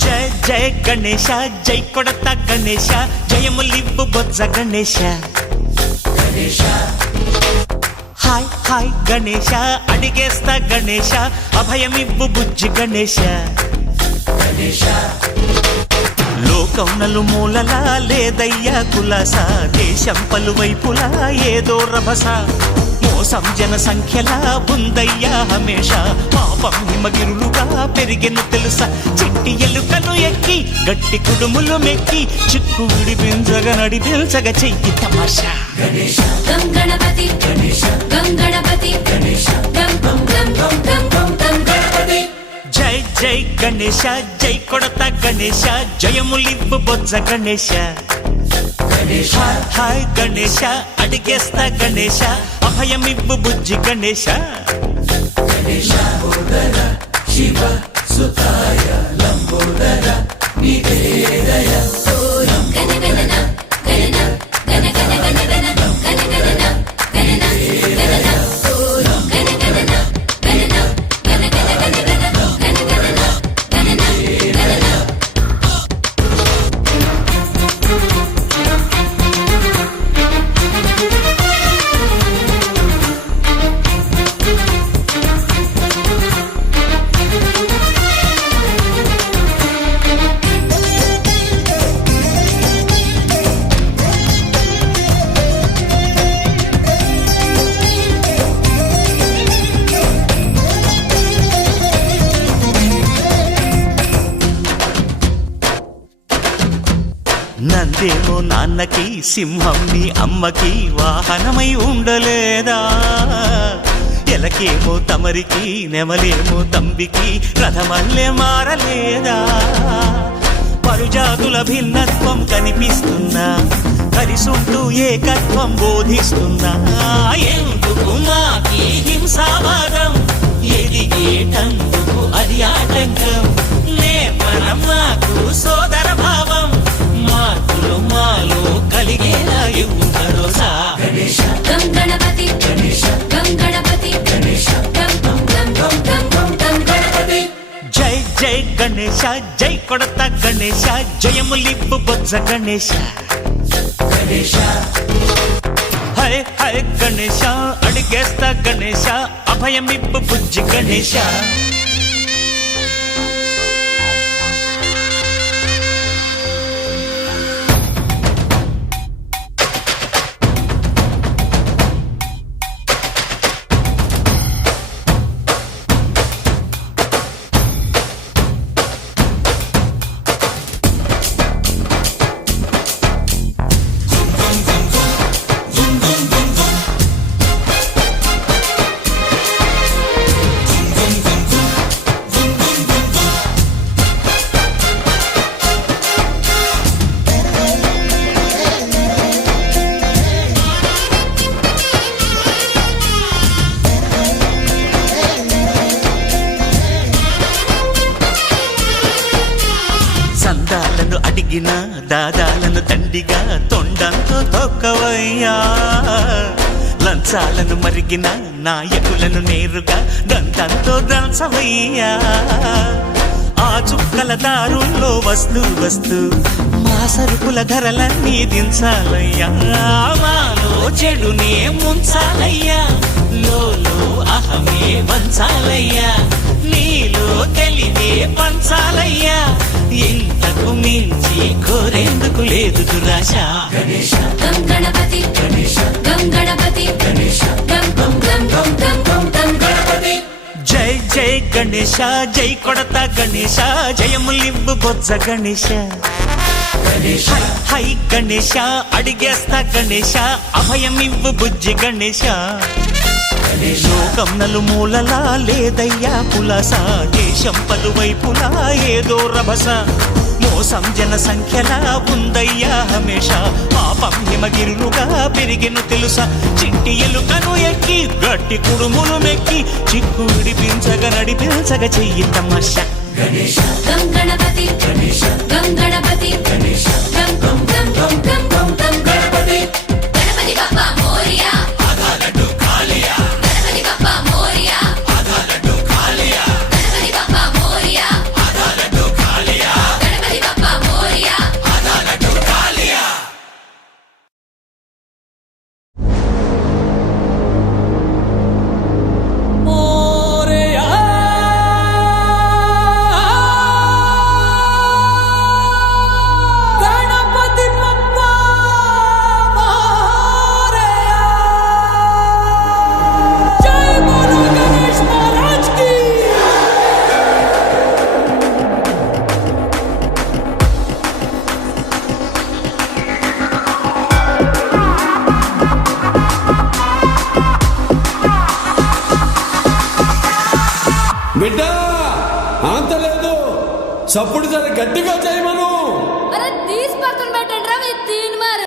జయ గణేశ జై కొడత గణేశ జయములివ్వు బొజ్జ Ganesha hi hi Ganesha అడిగేస్తా Ganesha అభయమివ్వు బుజ్జి గణేశ లోకం నలుమూలలా లేదయ్యా కులాస దేశం పలువైపులా ఏదో రభస మోసం జన సంఖ్యలా ఉందయ్యా హమేష పాపం హిమగిరులుగా పెరిగెను తెలుసా చిట్టి ఎలుకను ఎక్కి గట్టి కుడుములు మెక్కి చిక్కు విడిపించగా నడిపించగా చెయ్యి తమాషా గం గణపతి గం గణపతి గం గం గం గం గం గం గం గణపతి జై జై గణేశ జై కొడత గణేశ జయములివ్వు బొజ్జ గణేశ హాయ్ గణేశ అడిగేస్తా గణేశ అభయమివ్వు బుజ్జి గణేశ శివ సుతాయ లంబోదర నివేదయ గణగణన గణన గణ గణ గణ గణ గణగణన గణన గణన గణగణన గణన గణ గణ గణ గణ గణగణన గణన గణన నందేమో నాన్నకి సింహం నీ అమ్మకి వాహనమై ఉండలేదా ఎలకేమో తమరికి నెమలేమో తంబికి రథమల్లే మారలేదా పలుజాతుల భిన్నత్వం కనిపిస్తున్నా కలిసుంటూ ఏకత్వం బోధిస్తున్నా ఎందుకు మాకి హింసావాదం ఎదిగేటందుకు అది ఆటంకం నేపనం మాకు సోదర భావం మార్పులు మాలో కలిగేలా ఇవ్వు భరోసా గం గణపతి గం గణపతి గం గం గం గం గం గం గం గణపతి జై జై గణేశ జై కొడత గణేశ జయములివ్వు బొజ్జ గణేశ హై హై గణేశ అడిగేస్తా గణేశ అభయమివ్వు బుజ్జి గణేశ సందాలను అడిగిన దాదాలను దండిగా తొండంతో తొక్కవయ్యా లంచాలను మరిగిన నాయకులను నేరుగా దంతంతో దంచవయ్యా ఆ చుక్కల దారుల్లో వస్తూ వస్తూ మా సరుకుల ధరలన్నీ దించాలయ్యా మాలో చెడునే ముంచాలయ్యా లోలో అహమే వంచాలయ్యా నీలో తెలివే పంచాలయ్యా ఇంతకు మించి కోరేందుకు లేదు దురాశ గం గణపతి గం గణపతి గం గం గం గం గం గం గం గణపతి జై జై గణేశ జై కొడత గణేశ జయములివ్వు బొజ్జ గణేశ హై హై గణేశ అడిగేస్తా గణేశ అభయమివ్వు బుజ్జి గణేశ లోకం నలుమూలలా లేదయ్యా పులస దేశం పలువైపులా ఏదో రభస మోసం జన సంఖ్యలా ఉందయ్యా హమేష పాపం హిమగిరులుగా పెరిగెను తెలుసా చిట్టి ఎలుకను ఎక్కి గట్టి కుడుములు మెక్కి చిక్కు విడిపించగా నడిపించగా చెయ్యి తమాష గణేశ గం గణపతి గణేశ గం గణపతి గణేశ గం గం గం గం గం గం గం గణపతి గణపతి బప్పా మోరియా ఆధార్ లడ్డు కాలియా గణపతి బప్పా మోరియా ఆధార్ లడ్డు కాలియా గణపతి బప్పా మోరియా ఆధార్ లడ్డు కాలియా గణపతి బప్పా మోరియా ఆధార్ లడ్డు కాలియా బిడ్డ అంత లేదు చప్పుడు జర గట్టిగా చేయి